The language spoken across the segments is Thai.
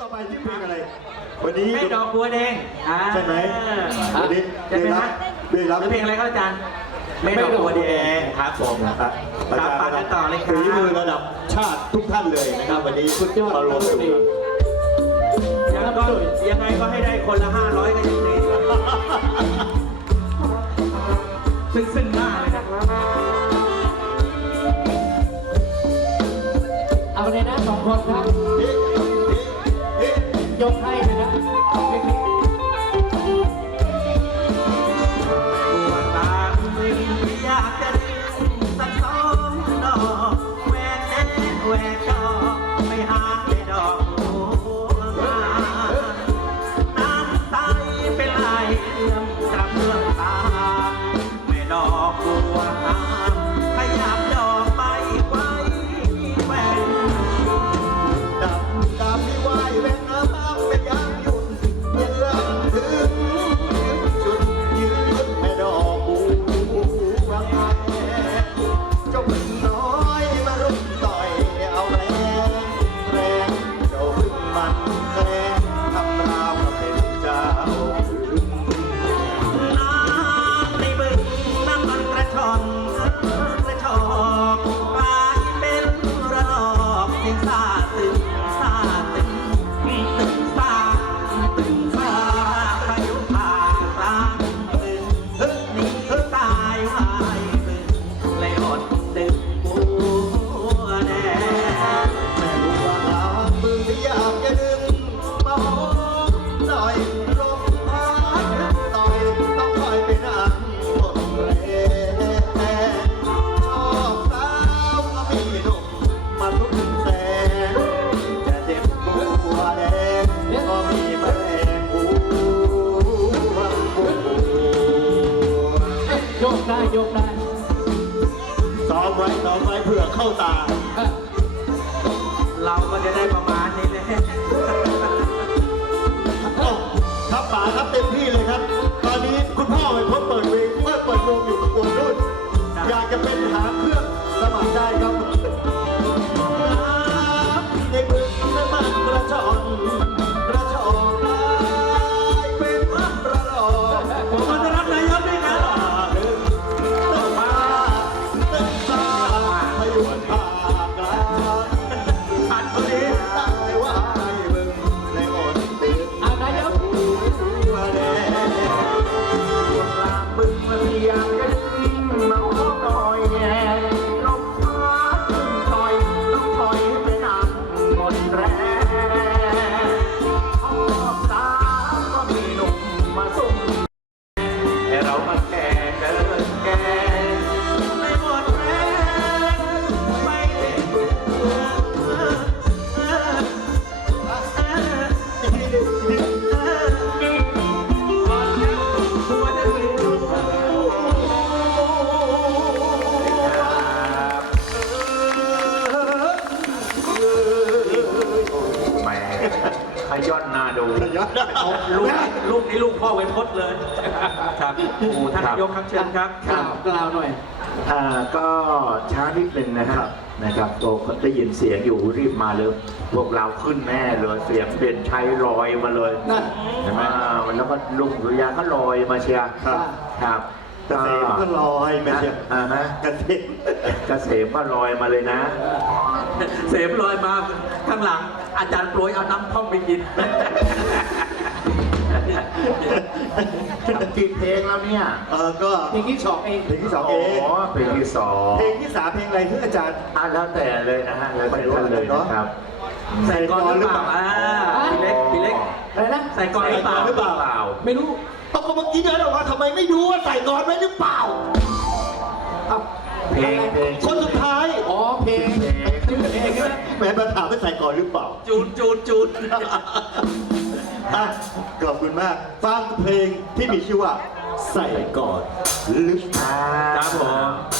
ต่อไปที่เพลงอะไร วันนี้แม่ดอกบัวแดงอ่าใช่ไหมวันนี้จะเป็นเรียนรับเรียนรับจะเพลงอะไรครับอาจารย์แม่ดอกบัวแดงครับผมอะอาจารย์ฟังกันต่อเลยครับฝีมือระดับชาติทุกท่านเลยนะครับ วันนี้สุดยอดมารวมตัวกันยังก็ยังไงก็ให้ได้คนละห้าร้อยก็ยังดีซึ่งซึ่ง เผื่อเข้าตาเออเราก็จะได้ประมาณ ลูกลูกนี้ลูกพ่อไว้พดเลย ครับโอ้โหท่านนายกครับเชิญครับ กล่าวกล่าวหน่อย อ่าก็ช้านิดนึงนะครับนะครับตัวคนได้ยินเสียงอยู่รีบมาเลย พวกเราขึ้นแน่เลยเสียงเด่นชัยลอยมาเลยนั่นเห็นไหมอ่าแล้วก็ลุงสุริยาก็ลอยมาเชียร์ครับ ครับเกษมก็ลอยมาเชียร์อ่าฮะเกษมเกษมก็ลอยมาเลยนะ เสมลอยมาข้างหลัง อาจารย์โปรยเอาน้ำท่อมไปกินทำ กี่เพลงแล้วเนี่ย เออก็เพลงที่สองเอง เพลงที่สองอ๋เองอเพลงที่สองเพลงที่สามเพลงอะไรที่อาจารย์อะแล้วแต่เลยนะฮะแล้วแต่ท่านเลยนะครับ ใส่กลอนหรือเปล่าอ่าพี่เล็กพี่เล็กอะไรนะใส่กลอนหรือเปล่าใส่กลอนหรือเปล่า ไม่รู้เอาก็เมื่อกี้เดินออกมาทำไมไม่ดูว่าใส่กลอนไว้หรือเปล่าเอาเพลงเพลงคนสุดท้ายอ๋อเพลงชื่อเพลงนะแม่มาถามว่าใส่กลอนหรือเปล่า จูนจูนจูน อะขอบคุณมาก ฟังเพลงที่มีชื่อว่า ใส่กอดหรือเปล่าครับผม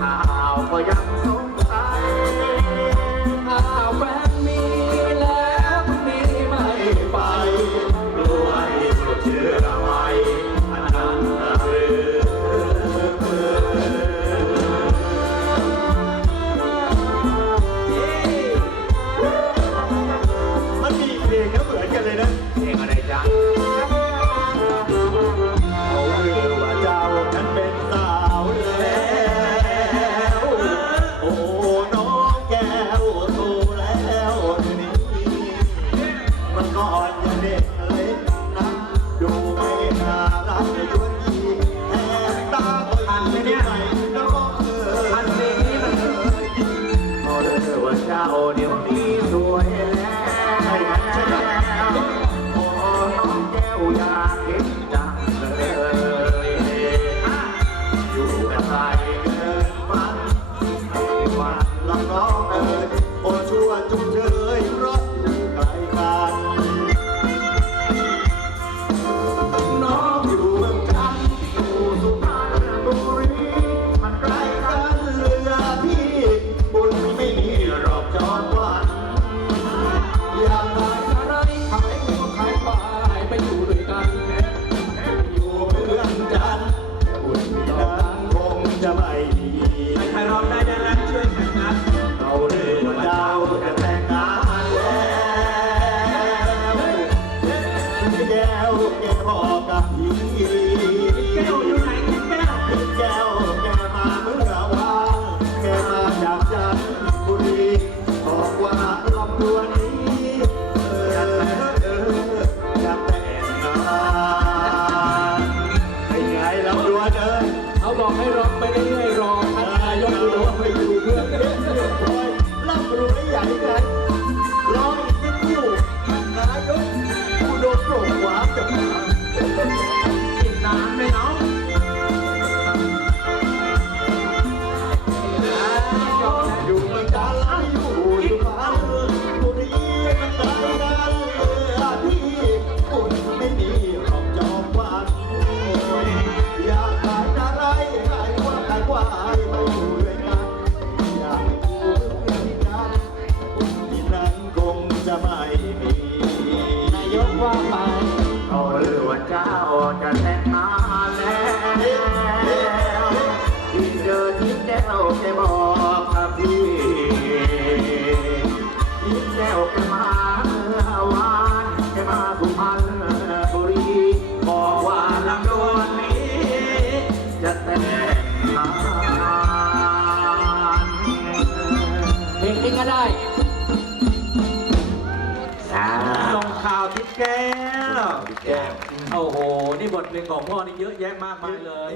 ข่าวก็ยัง บอกให้รองไปเรื่อยๆรอท่านนายกดูว่าไปอยู่เพื่องเรื่อยร่ำรวยใหญ่ไง ในกองหม้อนี่เยอะแยะมากมายเลย